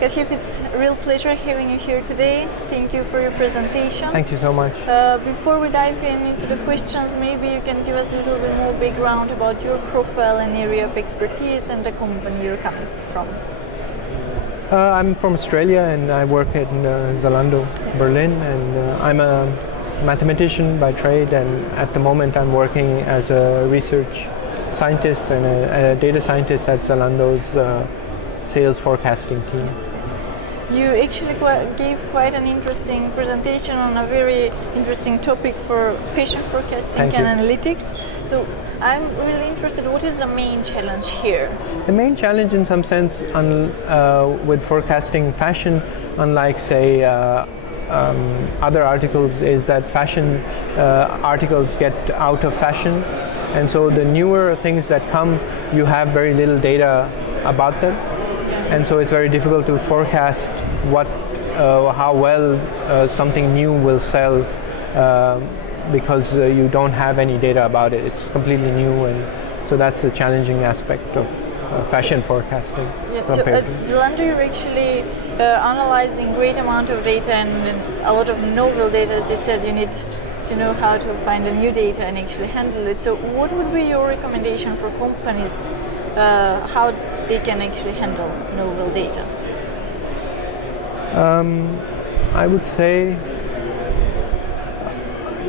Kashif, it's a real pleasure having you here today. Thank you for your presentation. Thank you so much. Before we dive into the questions, maybe you can give us a little bit more background about your profile and area of expertise and the company you're coming from. I'm from Australia and I work in Zalando, Berlin, and I'm a mathematician by trade, and at the moment I'm working as a research scientist and a data scientist at Zalando's sales forecasting team. You actually gave quite an interesting presentation on a very interesting topic for fashion forecasting and analytics. So I'm really interested, what is the main challenge here? The main challenge in some sense with forecasting fashion, unlike say other articles, is that fashion articles get out of fashion, and so the newer things that come, you have very little data about them, and so it's very difficult to forecast how well something new will sell because you don't have any data about it. It's completely new, and so that's the challenging aspect of fashion forecasting. Yeah. So at Zalando you're actually analyzing great amount of data and a lot of novel data. As you said, you need to know how to find the new data and actually handle it. So what would be your recommendation for companies, how they can actually handle novel data? I would say,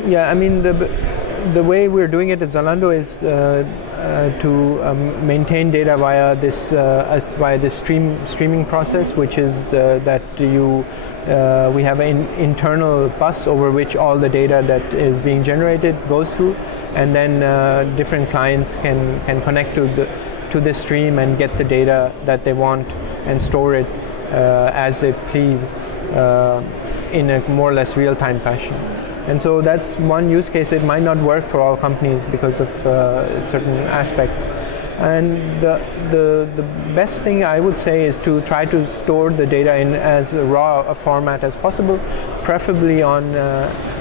I mean, the way we're doing it at Zalando is to maintain data via this streaming process, which is that we have an internal bus over which all the data that is being generated goes through, and then different clients can connect to this stream and get the data that they want and store it as they please in a more or less real-time fashion. And so that's one use case. It might not work for all companies because of certain aspects. And the best thing I would say is to try to store the data in as raw a format as possible, preferably on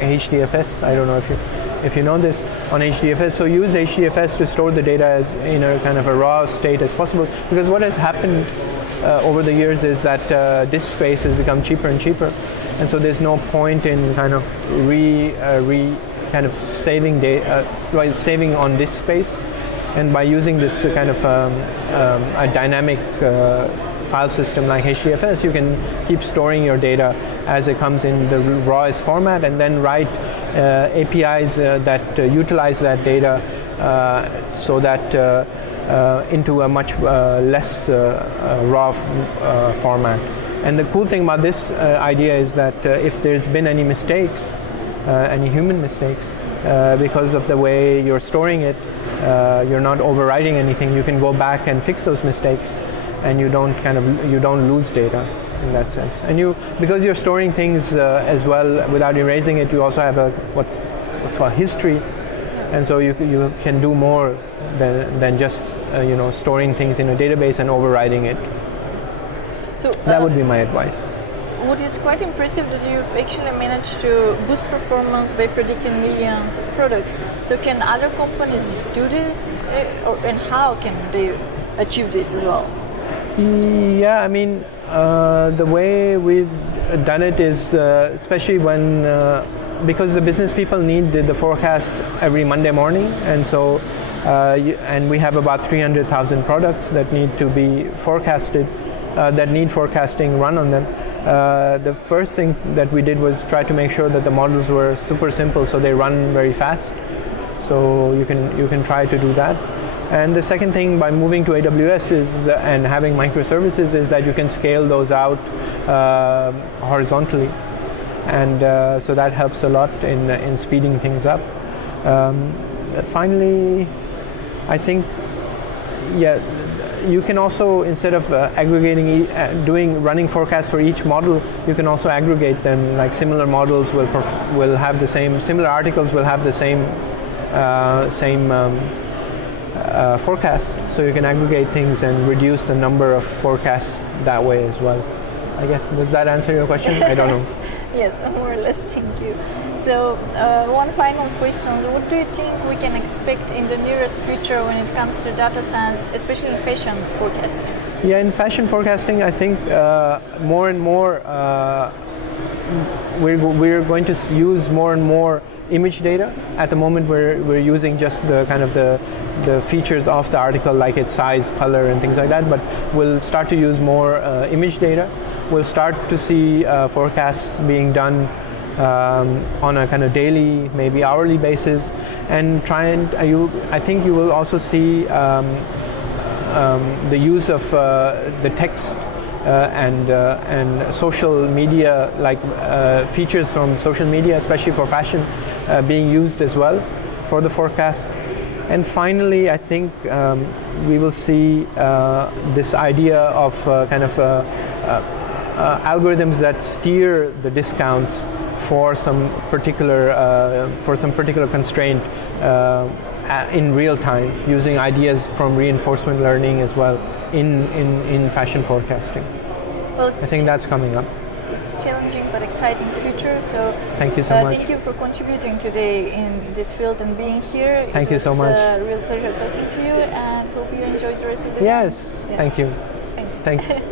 HDFS. I don't know if you know this, on HDFS. So use HDFS to store the data as in a kind of a raw state as possible, because what has happened over the years is that disk space has become cheaper and cheaper, and so there's no point in kind of saving data, saving on disk space. And by using this kind of a dynamic file system like HDFS, you can keep storing your data as it comes in the rawest format, and then write APIs that utilize that data so that into a much less raw format. And the cool thing about this idea is that if there's been any mistakes, any human mistakes, because of the way you're storing it, you're not overwriting anything, you can go back and fix those mistakes, and you don't lose data in that sense. And because you're storing things as well without erasing it, you also have what's called history, and so you can do more than just storing things in a database and overriding it. So that would be my advice. What is quite impressive that you've actually managed to boost performance by predicting millions of products. So can other companies do this, and how can they achieve this as well? Yeah, I mean, the way we've done it is especially when because the business people need the forecast every Monday morning, and so and we have about 300,000 products that need to be forecasted, that need forecasting run on them. The first thing that we did was try to make sure that the models were super simple, so they run very fast. So you can try to do that. And the second thing, by moving to AWS and having microservices, is that you can scale those out horizontally, and so that helps a lot in speeding things up. Finally, I think, you can also, instead of aggregating, running forecasts for each model, you can also aggregate them. Like similar models will have the same, similar articles will have the same forecast. So you can aggregate things and reduce the number of forecasts that way as well. I guess, does that answer your question? I don't know. Yes, more or less, thank you. So, one final question. What do you think we can expect in the nearest future when it comes to data science, especially in fashion forecasting? Yeah, in fashion forecasting, I think more and more we're going to use more and more image data. At the moment, we're using just the kind of the features of the article, like its size, color, and things like that. But we'll start to use more image data. We'll start to see forecasts being done on a kind of daily, maybe hourly basis, and I think you will also see the use of the text and social media, like features from social media, especially for fashion, being used as well for the forecast. And finally, I think we will see this idea of kind of algorithms that steer the discounts for some particular constraint in real time, using ideas from reinforcement learning as well in fashion forecasting. Well, I think that's coming up. Challenging but exciting future. So thank you so much. Thank you for contributing today in this field and being here. Thank you so much. It was a real pleasure talking to you, and hope you enjoyed the rest of the day. Yes, yeah. Thank you. Thanks. Thanks.